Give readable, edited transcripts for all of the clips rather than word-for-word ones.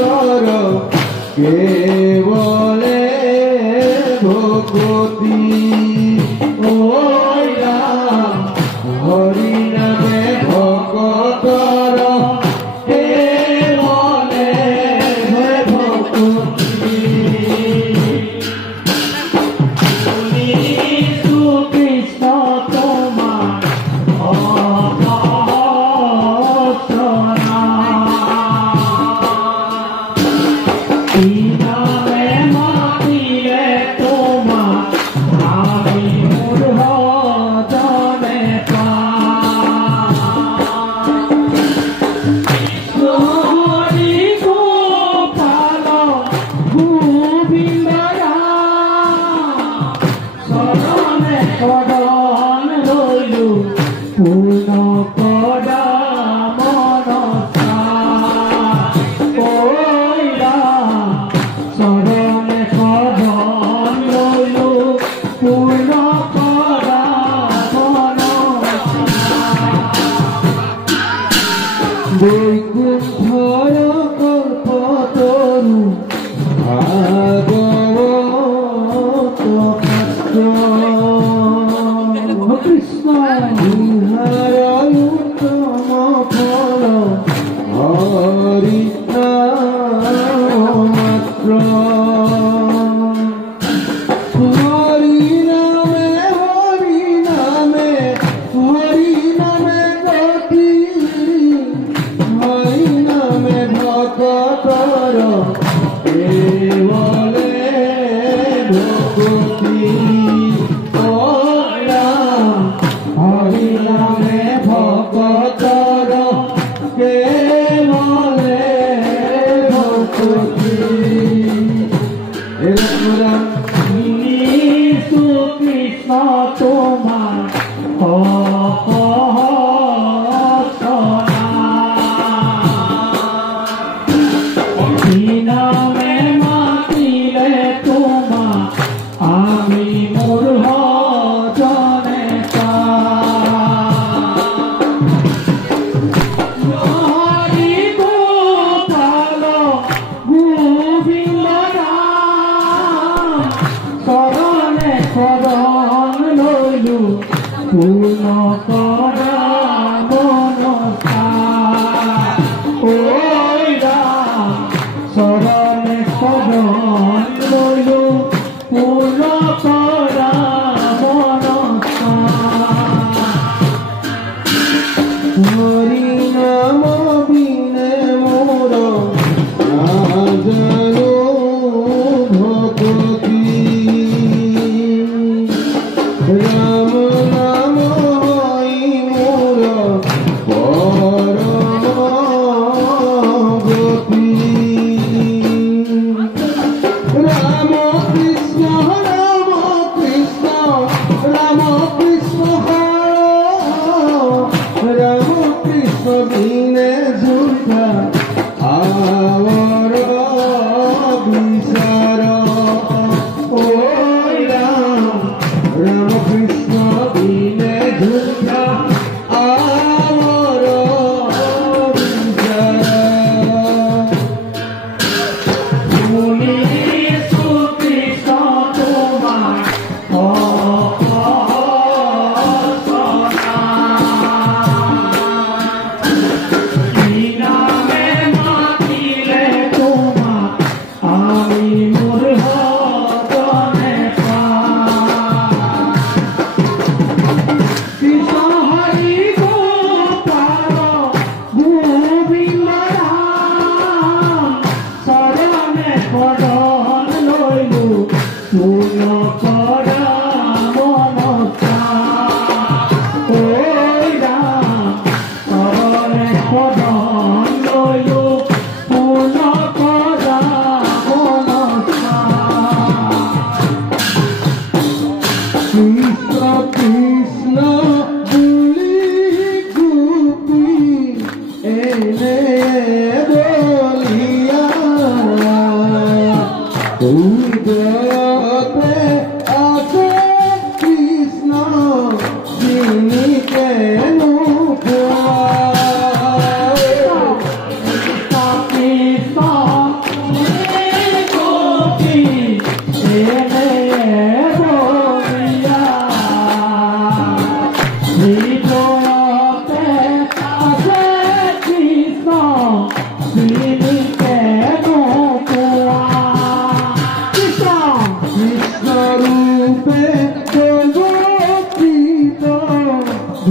কর কেবলে ভক্তি ওই রাম হরি নামে ভকতর কেবলে ভক্তি কৃষ্ণ তোমার পূর্ণ করা মনসা ওই রাম শরণে শরণ লইল পূর্ণ করা মনসা বৈকুণ্ঠর কল্পতরু ভাগবত কৃষ্ণ ইহার উত্তম ফল হরি মাত্র হরি নামে গতি হরি নামে ভকতর কেবলে ভক্তি হরি নামে ভকতর কেবলে ভক্তি কৃষ্ণ তোমার নামে মাতিলে তোমার আমি মূঢ় জনে হরি গোপাল গোবিন্দ শরণে শরণ লইলু পূর্ণ করা মনসা ওই রাম শরণে শরণ লইলু পূর্ণ করা মনসা হরি নাম বিনে মোর আজলো ভক্তি রাম নাম হই মোর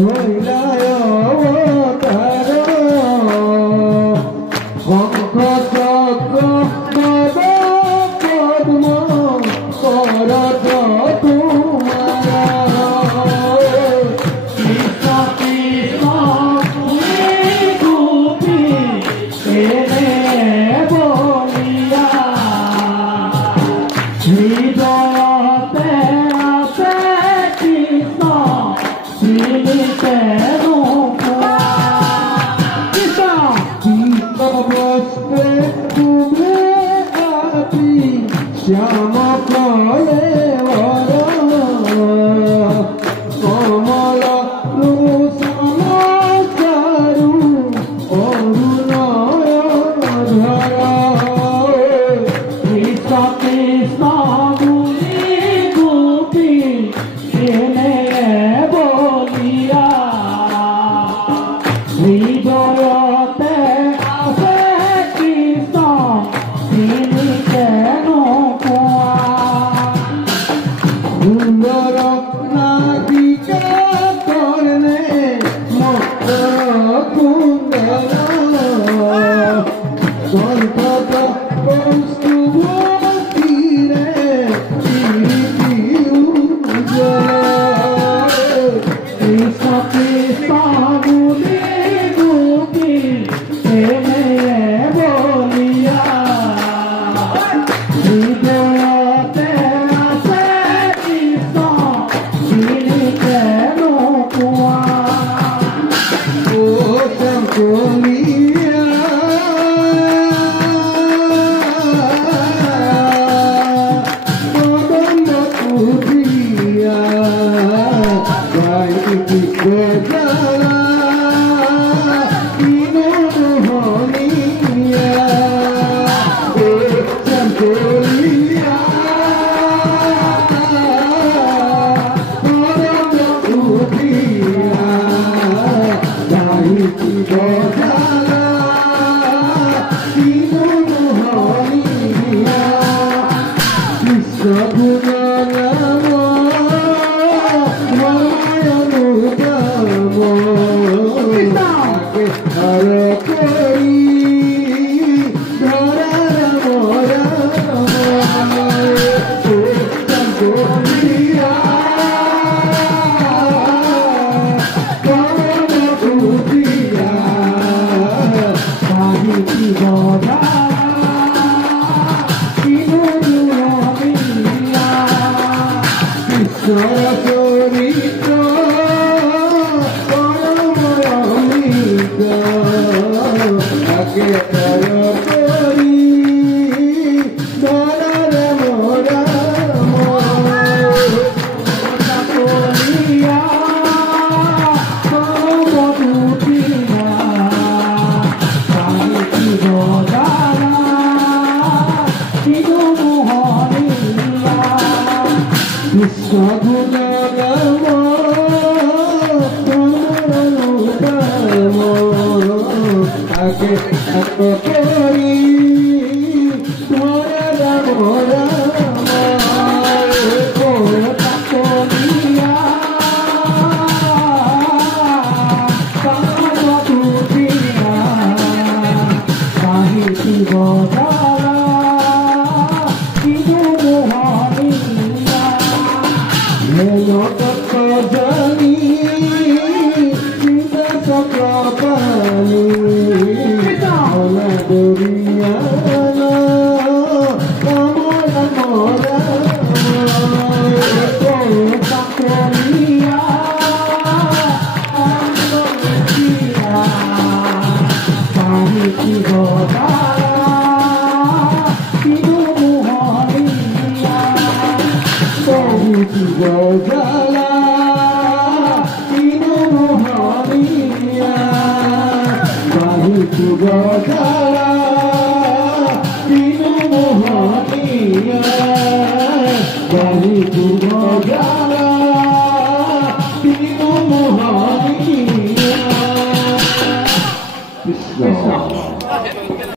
হইলায় অবতার শঙ্খ চক্র গদ পদ্ম করত তোমার কৃষ্ণ কৃষ্ণ গোপী এনে বলিয়া হৃদয়তে আছে কৃষ্ণ শ্রীতে বস্ত্রে তুমি আতি শ্যাম কলে কমল রূষণ চারু অরুণ ধরা কৃষ্ণ কৃষ্ণ গুলি গোপী এনে বলিয়া হৃদয়তে আছে কৃষ্ণ তিনি কেন কোয়া সুন্দর নাগিকা করলে মকর কুন্দল কল্পত কৌস্তুভ তীরে কীর্তি উজ্জ্বল কৃষ্ণ কৃষ্ণ গুলি গোপী এনে বলিয়া হৃদয়তে আছে কৃষ্ণ তিনি কেন কোয়া ও শঙ্কলিয়া কদম্ব পুজিয়া গাইতি গোজালা বিনোদনিয়া ও শঙ্কলিয়া কদম্ব পুজিয়া গাইতি গোজালা বিনোদনিয়া কৃষ্ণ গুণ নাম হর করি ধরা মরা গরিয়া কম বুঝিয়া সাহিতি গদা কৃষ্ণ চরিত্র পরময়মিত তাকে তয় করি ধরার মোরা করিয়া কমবুটিয়া সাহিতি গদারা তিনু মোহনিয়া কৃষ্ণ গুণ নাম আগে এত করি ধরা মোরা করিয়া কামবুটিয়া সাহিতি গদারা তিনু মোহনিয়া তত্ত্ব জানি চিন্তা চক্রপানি ভোলা দরিয়া কমলা মোরা করিয়া সাহিতি গদারা তিনু মোহনিয়া সাহিতি গদারা তিনু মোহনিয়া সাহিতি গদারা তিনু মোহনিয়া সাহিতি গদারা তিনু মোহনিয়া কৃষ্ণ